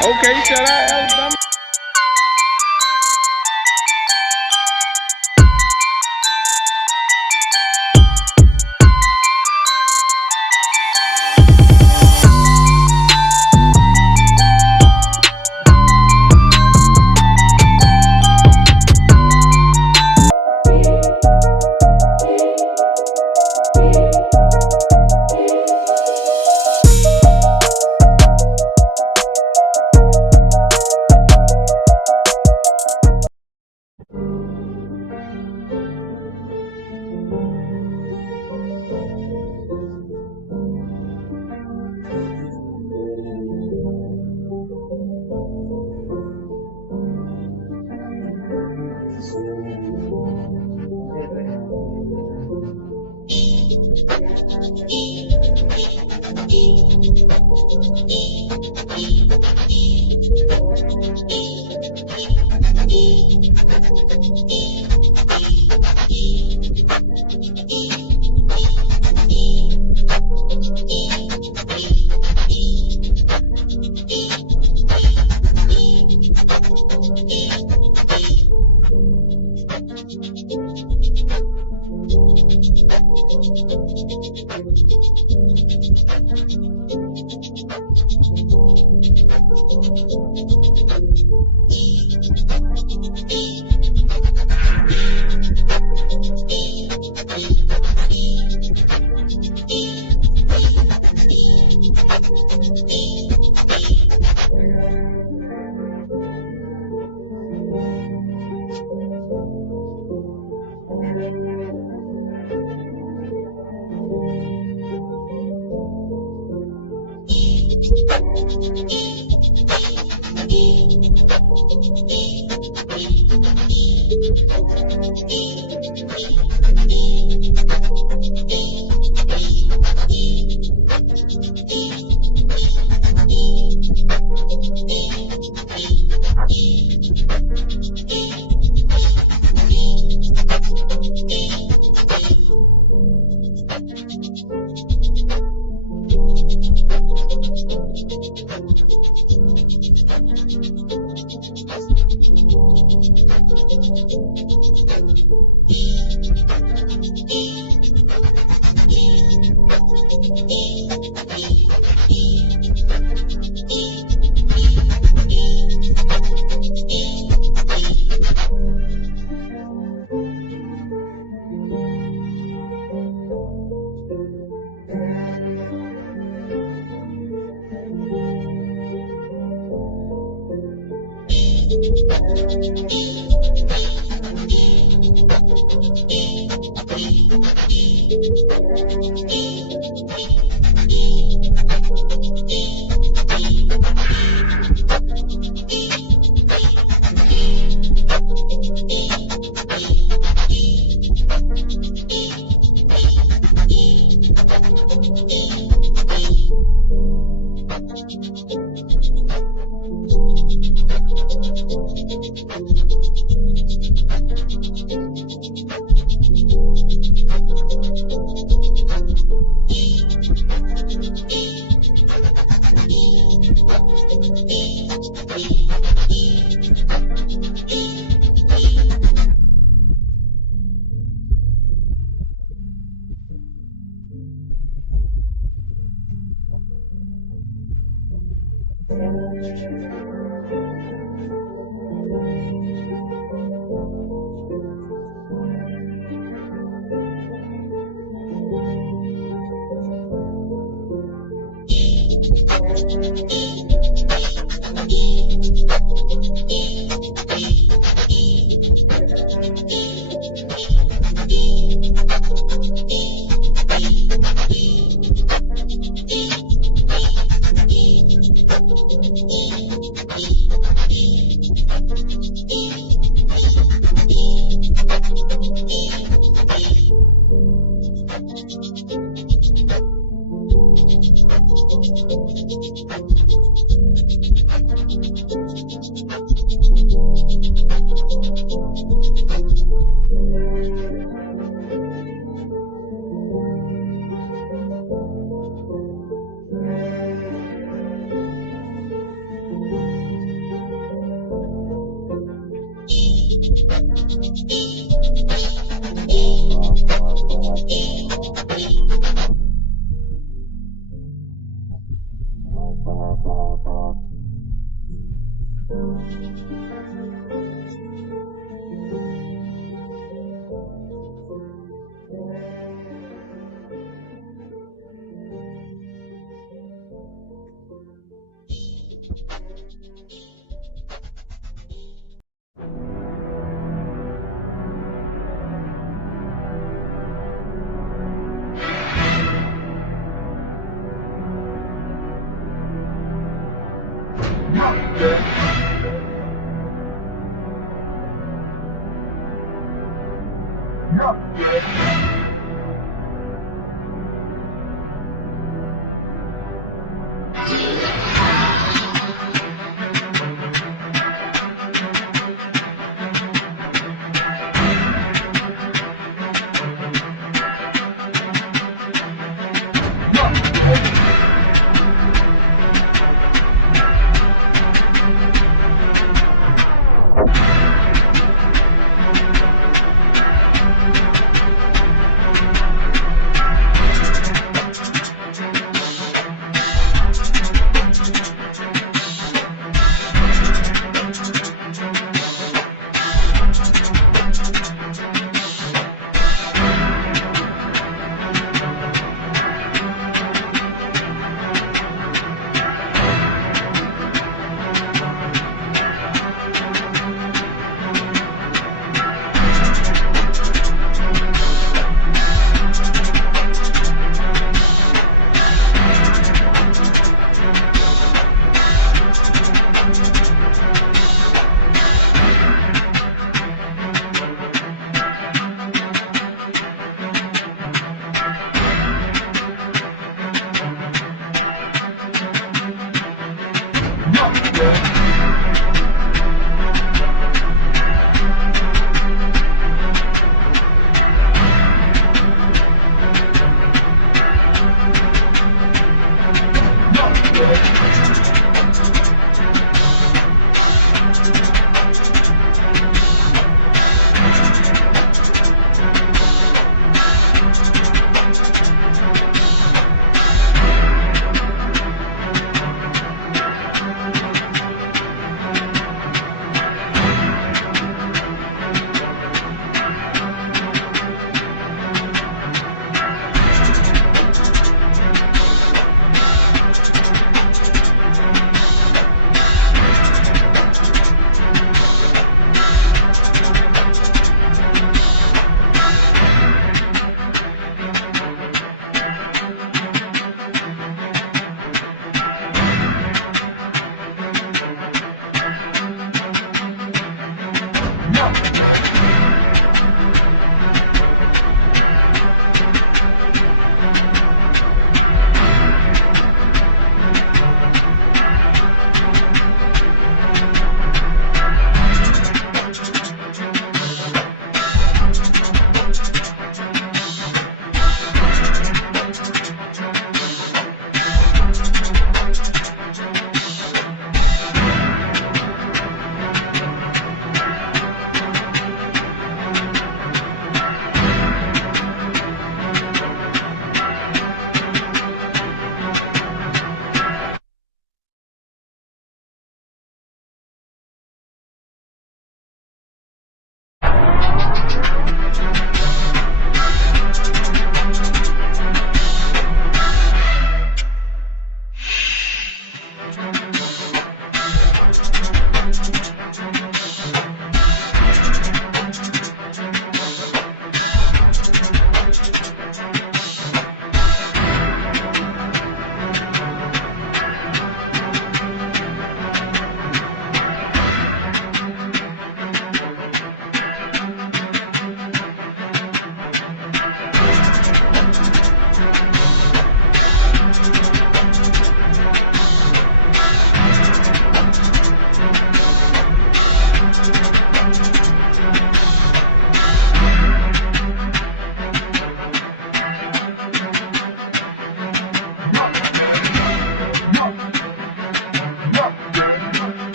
Okay, shout out Alabama.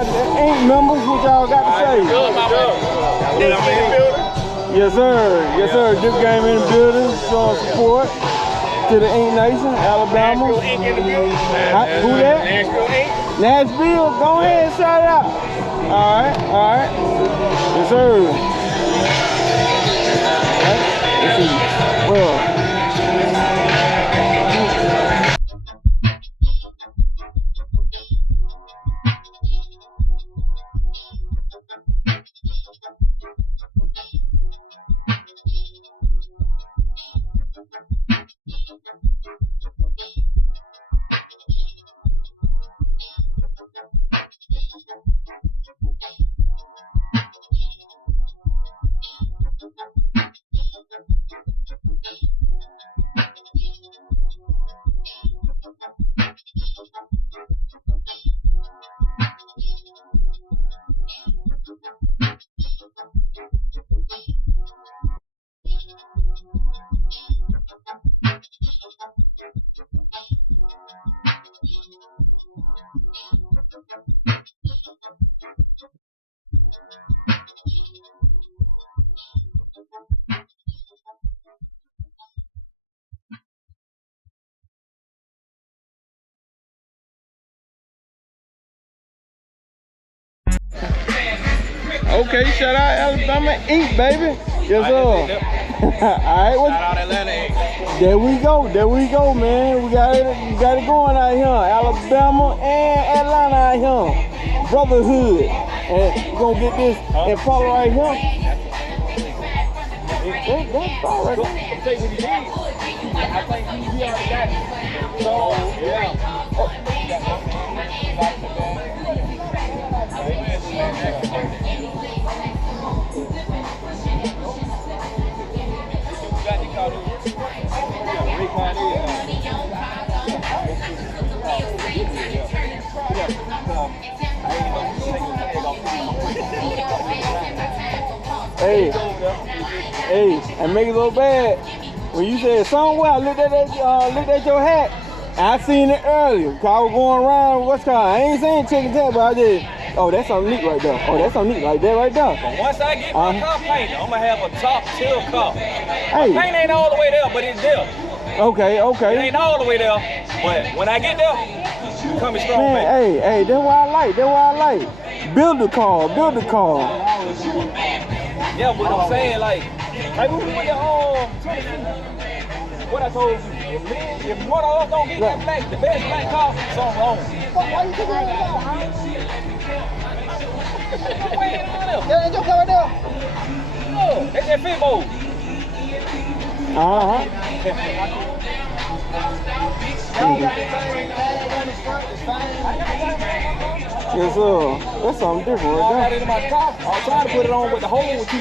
Ain't members, what y'all got to say? Yes, sir. Yes, sir. This game in the building, showing support to the Ink Nation, Alabama. Who that? Nashville. Go ahead and shout it out. All right, all right. Yes, sir. All right. Let's see. Well. Okay, shout out Alabama Ink, baby. Yes, sir. All right, what? Shout out Atlanta Ink. There we go, man. We got it going out here. Alabama and Atlanta out here. Brotherhood. And we're gonna get this and follow right here. That's all right. Take what you need. I think he already got it. So, yeah. Oh. Hey, hey, and make it look bad. When you said somewhere, I looked at your hat. And I seen it earlier. Cause I was going around. What's called? I ain't saying chicken tap, but I just. Oh, that's something neat right there. Oh, that's something neat like that right there. But once I get my car painted, I'm gonna have a top tier car. Hey. My paint ain't all the way there, but it's there. Okay, okay. It ain't all the way there, but when I get there, you coming strong, man, baby. Hey, that's what I like. That's what I like. Build the car. Build the car. Yeah, but I'm saying like we went to what I told you. If one of us don't get that black, the best black car, something wrong. Why you taking that car? That's your car right there. No, that's that fit mode. Yes, sir. That's something different right there. I got it in my car. I was trying to put it on with the hole with you.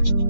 man.